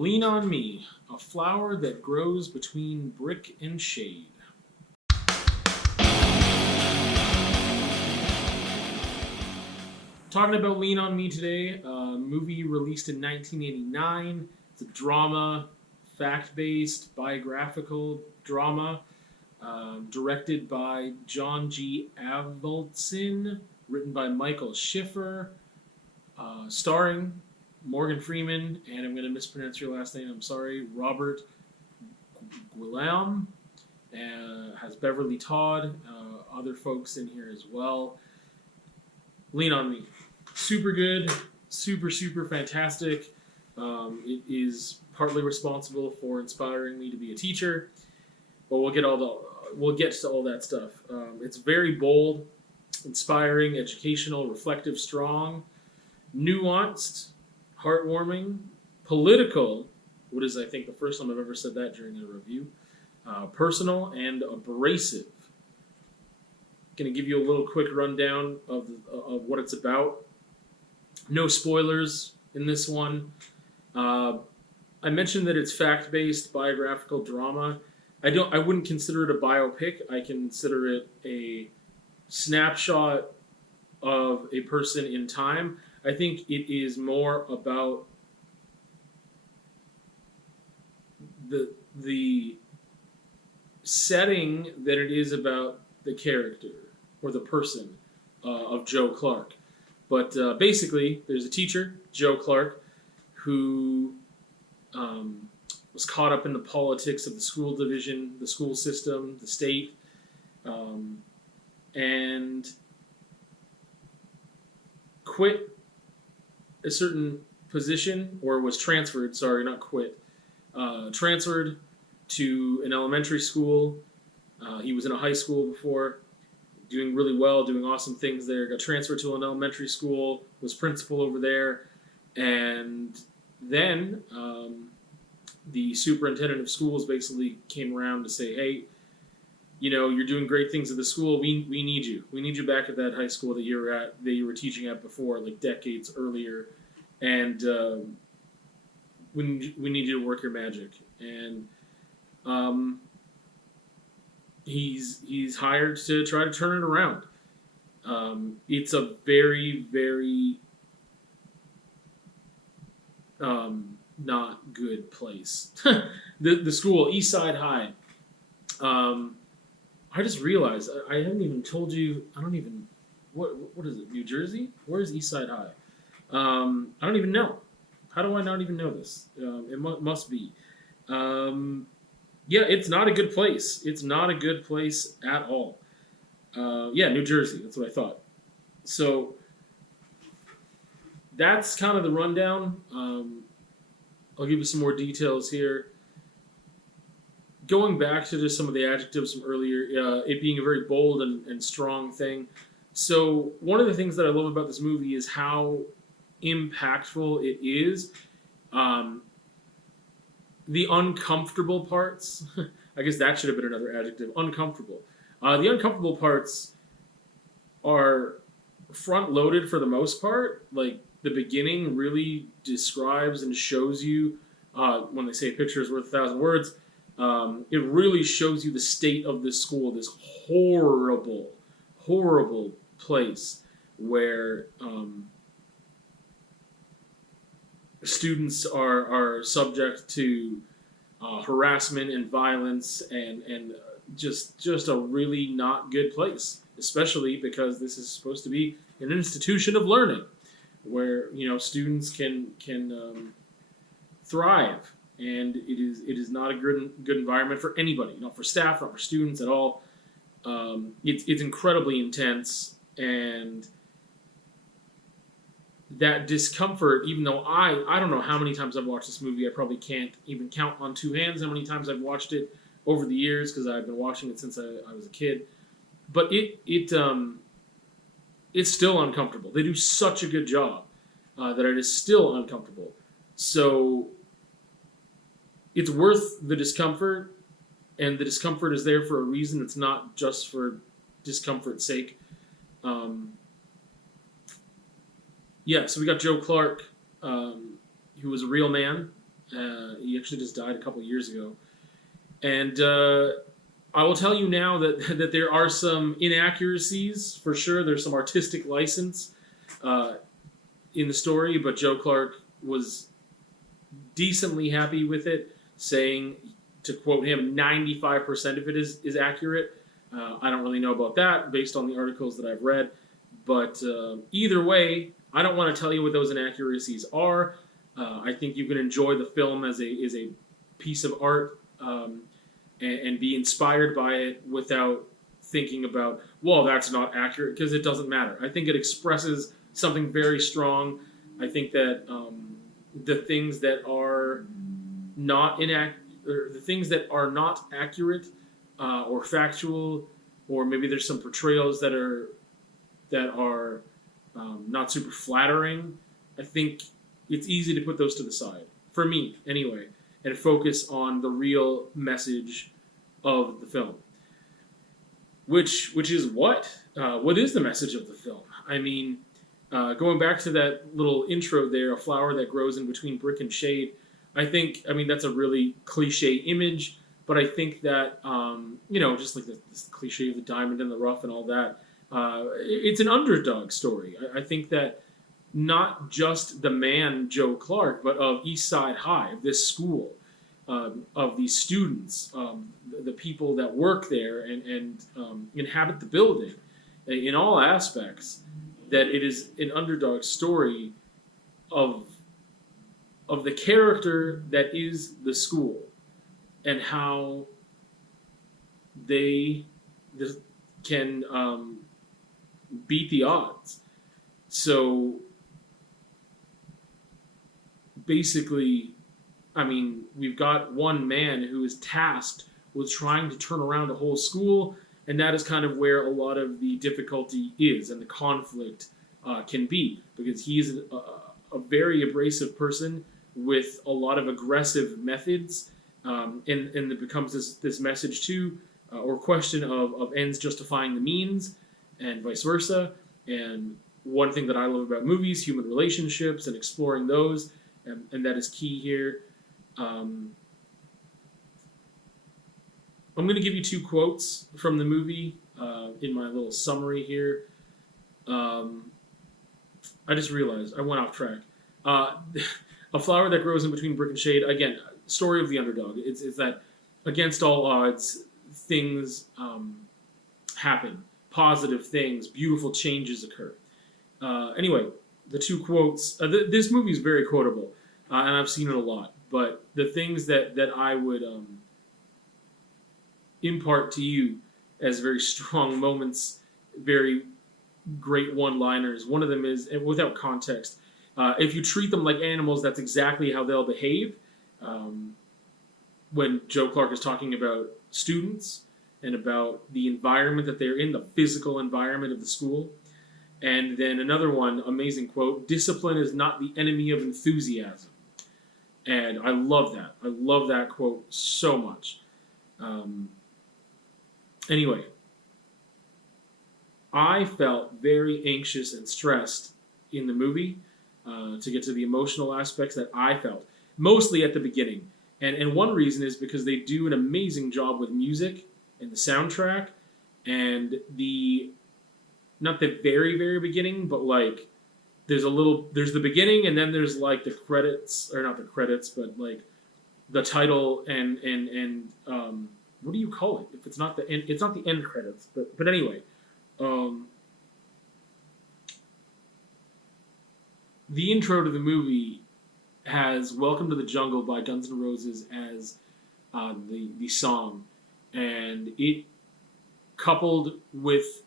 Lean on Me, a flower that grows between brick and shade. Talking about Lean on Me today, a movie released in 1989. It's a drama, fact-based, biographical drama, directed by John G. Avildsen, written by Michael Schiffer, starring Morgan Freeman, and I'm going to mispronounce your last name, I'm sorry, Robert Guillaume, has Beverly Todd, other folks in here as well. Lean on Me. Super good, super fantastic. It is partly responsible for inspiring me to be a teacher, but we'll get to all that stuff. It's very bold, inspiring, educational, reflective, strong, nuanced, heartwarming, political, what is I think the first time I've ever said that during a review, personal, and abrasive. Going to give you a little quick rundown of what it's about. No spoilers in this one. I mentioned that it's fact-based biographical drama. I wouldn't consider it a biopic. I consider it a snapshot of a person in time. I think it is more about the setting than it is about the character or the person of Joe Clark. But basically, there's a teacher, Joe Clark, who was caught up in the politics of the school division, the school system, the state, and quit a certain position, or was transferred, sorry, not quit, transferred to an elementary school. He was in a high school before, doing really well, doing awesome things there, got transferred to an elementary school, was principal over there, and then the superintendent of schools basically came around to say, hey, you know, you're doing great things at the school, we need you. We need you back at that high school that you were teaching at before, like decades earlier, and we need you to work your magic. And he's hired to try to turn it around. It's a very not good place. the school, Eastside High. I just realized I haven't even told you. I don't even what is it? New Jersey? Where is Eastside High? I don't even know. How do I not even know this? It must be. Yeah, it's not a good place. It's not a good place at all. Yeah, New Jersey. That's what I thought. So that's kind of the rundown. I'll give you some more details here. Going back to just some of the adjectives from earlier, it being a very bold and strong thing. So one of the things that I love about this movie is how impactful it is. The uncomfortable parts, I guess that should have been another adjective, uncomfortable. The uncomfortable parts are front-loaded for the most part. Like, the beginning really describes and shows you, when they say a picture is worth 1,000 words, it really shows you the state of this school, this horrible place where students are subject to harassment and violence and just a really not good place, especially because this is supposed to be an institution of learning where, you know, students can thrive, and it is not a good environment for anybody, not for staff, not for students at all. It's incredibly intense, and that discomfort, even though I don't know how many times I've watched this movie, I probably can't even count on two hands how many times I've watched it over the years, because I've been watching it since I was a kid. But it's still uncomfortable. They do such a good job that it is still uncomfortable. So it's worth the discomfort, and the discomfort is there for a reason. It's not just for discomfort's sake. Yeah, so we got Joe Clark, who was a real man, He actually just died a couple years ago. And I will tell you now that there are some inaccuracies for sure. There's some artistic license uh, in the story, but Joe Clark was decently happy with it, saying, to quote him, 95% of it is accurate. I don't really know about that based on the articles that I've read, but either way, I don't want to tell you what those inaccuracies are. I think you can enjoy the film as a piece of art, and be inspired by it without thinking about, well, that's not accurate, because it doesn't matter. I think it expresses something very strong. I think that the things that are not the things that are not accurate or factual, or maybe there's some portrayals that are not super flattering. I think it's easy to put those to the side, for me anyway, and focus on the real message of the film. Which is what? What is the message of the film? I mean, going back to that little intro there, a flower that grows in between brick and shade. I mean, that's a really cliche image, but I think that, just like this cliche of the diamond in the rough and all that, it's an underdog story. I think that not just the man, Joe Clark, but of East Side High, of this school, of these students, the people that work there and inhabit the building, in all aspects, that it is an underdog story of the character that is the school, and how they can beat the odds. So basically, I mean, we've got one man who is tasked with trying to turn around a whole school, and that is kind of where a lot of the difficulty is and the conflict can be, because he is a very abrasive person with a lot of aggressive methods, and it becomes this message too, or question of ends justifying the means, and vice versa. And one thing that I love about movies, human relationships and exploring those, and that is key here. I'm going to give you two quotes from the movie in my little summary here. I just realized I went off track. A flower that grows in between brick and shade. Again, story of the underdog. It's that against all odds, things happen. Positive things, beautiful changes occur. Anyway, the two quotes. This movie is very quotable, and I've seen it a lot. But the things that I would impart to you as very strong moments, very great one-liners. One of them is, and without context, if you treat them like animals, that's exactly how they'll behave. When Joe Clark is talking about students and about the environment that they're in, the physical environment of the school. And then another one, amazing quote, discipline is not the enemy of enthusiasm. And I love that. I love that quote so much. Anyway, I felt very anxious and stressed in the movie, to get to the emotional aspects that I felt, mostly at the beginning. And one reason is because they do an amazing job with music and the soundtrack, and not the very, very beginning, but like there's the beginning, and then there's like the credits, or not the credits, but like the title and what do you call it? If it's not the end, it's not the end credits, but anyway, the intro to the movie has "Welcome to the Jungle" by Guns N' Roses as the song, and it, coupled with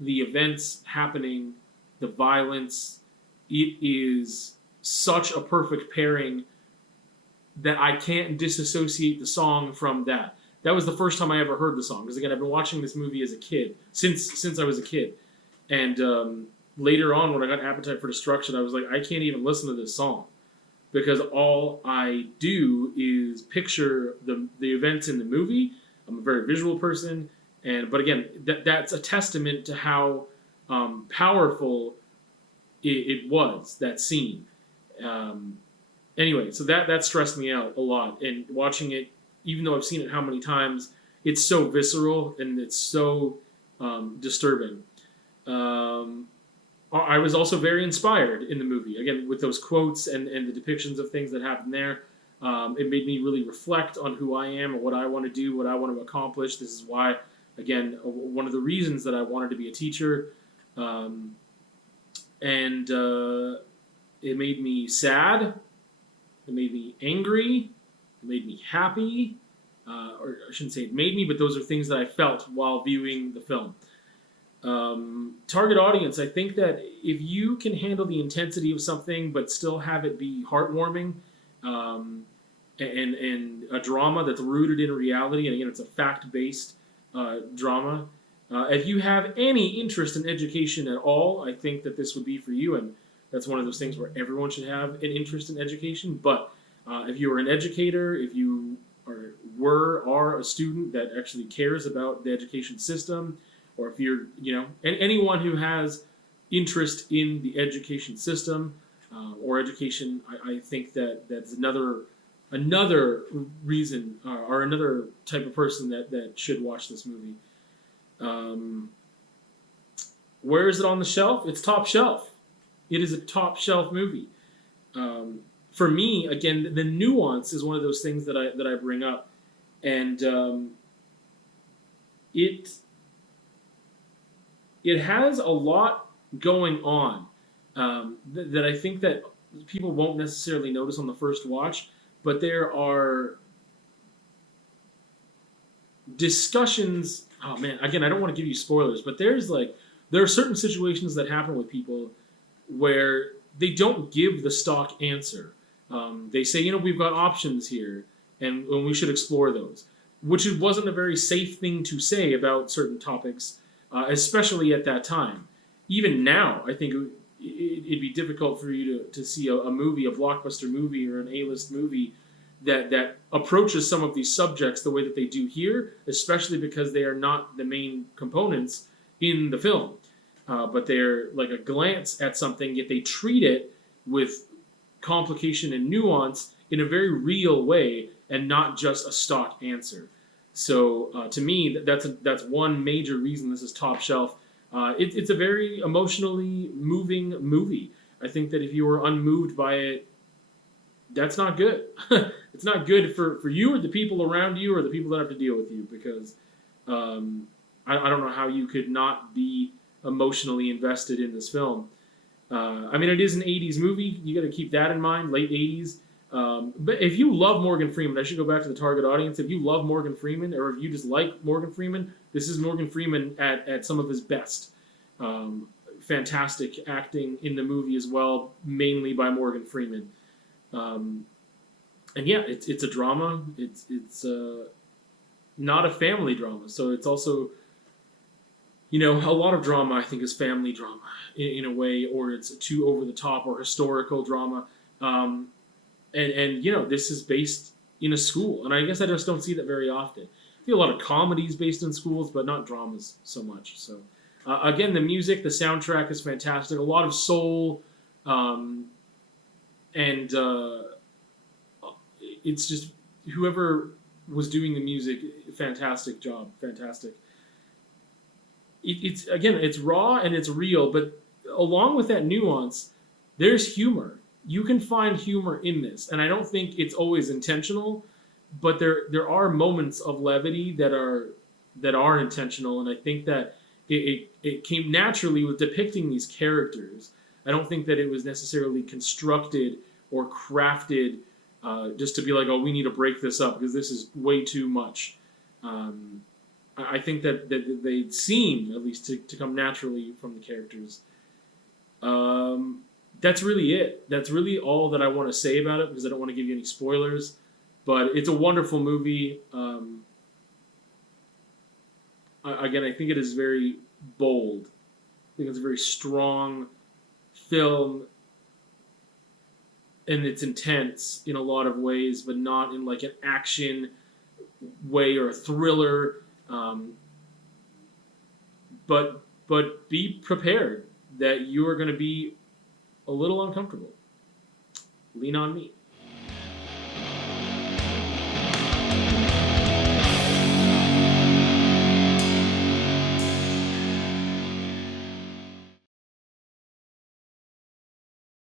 the events happening, the violence, it is such a perfect pairing that I can't disassociate the song from that. That was the first time I ever heard the song, because again, I've been watching this movie as a kid, since I was a kid. And later on, when I got Appetite for Destruction, I was like, I can't even listen to this song, because all I do is picture the events in the movie. I'm a very visual person, but again, that's a testament to how powerful it was, that scene. Anyway, so that stressed me out a lot. And watching it, even though I've seen it how many times, it's so visceral and it's so disturbing. I was also very inspired in the movie. Again, with those quotes and the depictions of things that happen there, it made me really reflect on who I am and what I want to do, what I want to accomplish. This is why, again, one of the reasons that I wanted to be a teacher. And it made me sad. It made me angry. It made me happy. Or I shouldn't say it made me, but those are things that I felt while viewing the film. Target audience, I think that if you can handle the intensity of something but still have it be heartwarming, and a drama that's rooted in reality, and again, it's a fact-based drama. If you have any interest in education at all, I think that this would be for you, and that's one of those things where everyone should have an interest in education. But if you are an educator, if you are a student that actually cares about the education system, or if you're, anyone who has interest in the education system or education, I think that's another reason or another type of person that should watch this movie. Where is it on the shelf? It's top shelf. It is a top shelf movie. For me, again, the nuance is one of those things that I bring up, and it has a lot going on that I think that people won't necessarily notice on the first watch, but there are discussions. Oh man, again, I don't want to give you spoilers, but there are certain situations that happen with people where they don't give the stock answer. They say, we've got options here, and we should explore those, which wasn't a very safe thing to say about certain topics, especially at that time. Even now, I think it'd be difficult for you to see a movie, a blockbuster movie or an A-list movie that approaches some of these subjects the way that they do here, especially because they are not the main components in the film. But they're like a glance at something, yet they treat it with complication and nuance in a very real way and not just a stock answer. So to me, that's one major reason this is top shelf. It's a very emotionally moving movie. I think that if you were unmoved by it, that's not good. It's not good for you or the people around you or the people that have to deal with you, because I don't know how you could not be emotionally invested in this film. It is an 80s movie. You got to keep that in mind, late 80s. But if you love Morgan Freeman, I should go back to the target audience. If you love Morgan Freeman, or if you just like Morgan Freeman, this is Morgan Freeman at some of his best. Fantastic acting in the movie as well, mainly by Morgan Freeman. And yeah, it's a drama. It's not a family drama, so it's also, a lot of drama I think is family drama in a way, or it's too over the top or historical drama. And this is based in a school, and I guess I just don't see that very often. I see a lot of comedies based in schools, but not dramas so much. So again, the music, the soundtrack is fantastic. A lot of soul, and it's just whoever was doing the music, fantastic job, fantastic. It's raw and it's real, but along with that nuance, there's humor. You can find humor in this, and I don't think it's always intentional, but there are moments of levity that are intentional, and I think that it came naturally with depicting these characters. I don't think that it was necessarily constructed or crafted just to be like, oh, we need to break this up because this is way too much. I think that they seem, at least, to come naturally from the characters. That's really it. That's really all that I want to say about it, because I don't want to give you any spoilers. But it's a wonderful movie. Again, I think it is very bold. I think it's a very strong film, and it's intense in a lot of ways, but not in like an action way or a thriller. But be prepared that you are going to be a little uncomfortable. Lean on me.